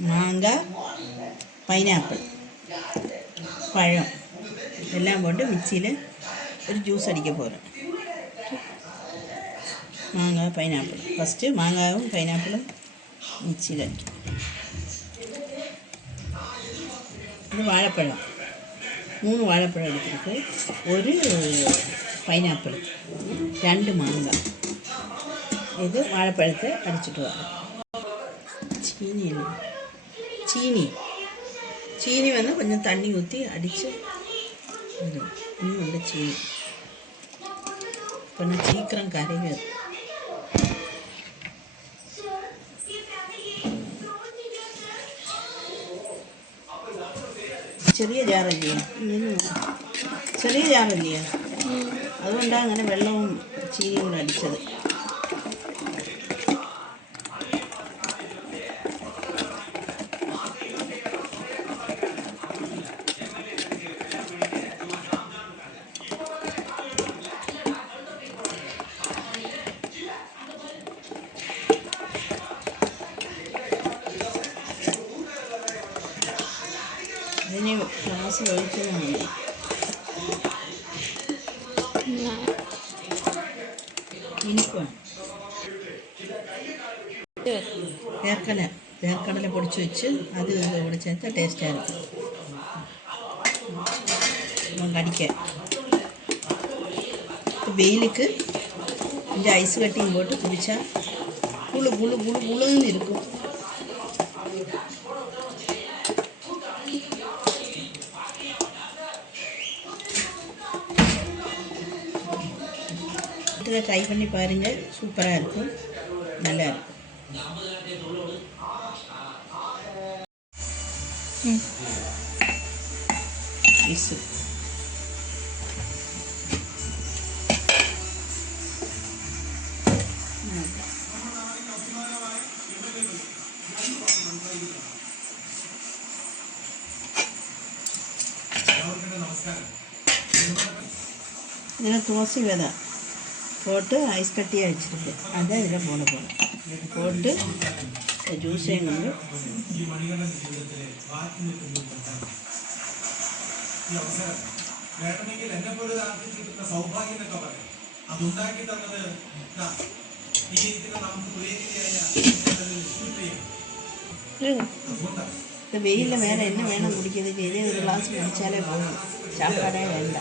മാങ്ങ, പൈനാപ്പിൾ, പഴം എല്ലാം കൊണ്ട് മിക്സിയിൽ ഒരു ജ്യൂസ് അടിക്കാൻ പോരാ. മാങ്ങ, പൈനാപ്പിൾ. ഫസ്റ്റ് മാങ്ങയും പൈനാപ്പിളും മിക്സിയിലടിക്കും. ഇത് വാഴപ്പഴം, 3 വാഴപ്പഴം എടുത്തിട്ട് ഒരു പൈനാപ്പിൾ, 2 മാങ്ങ. ഇത് വാഴപ്പഴത്തെ അടിച്ചിട്ട് വരാം. ചീനി വന്ന് കൊഞ്ചം തണ്ണി ഊറ്റി അടിച്ച് ഇനിയുണ്ട് ചീനി. പിന്നെ ചീക്രം കരയും. ചെറിയ ജാറല്ലേ, അതുകൊണ്ടാണ് അങ്ങനെ വെള്ളവും ചീനിയും കൂടെ അടിച്ചത്. അതിന് ഗ്ലാസ് ഒഴിക്കുന്നതാണ്. ഇനിപ്പാണ് വേർക്കടല പൊടിച്ച് വെച്ച് അത് ഇവിടെ ചേർത്ത് ടേസ്റ്റായിരിക്കും കടിക്കാൻ. വെയിലേക്ക് ഇതിൻ്റെ ഐസ് കട്ടി ഇങ്ങോട്ട് കുടിച്ചാൽ പുളുന്നിരിക്കും. ட்ரை பண்ணி பாருங்கள், சூப்பராக இருக்கும், நல்லா இருக்கும். இதில் துளசி விதை போட்டு ஐஸ் கட்டியாக வச்சுருக்கு, அதை இதில் போட போட்டு ജ്യൂസേയും കൊണ്ട് വെയിലിൻ്റെ മേലെ എന്നെ വേണം കുടിക്കുന്നത്. ചെയ്ത് ഒരു ഗ്ലാസ് കുടിച്ചാലേ പോകും, ചാപ്പാടേ വേണ്ട.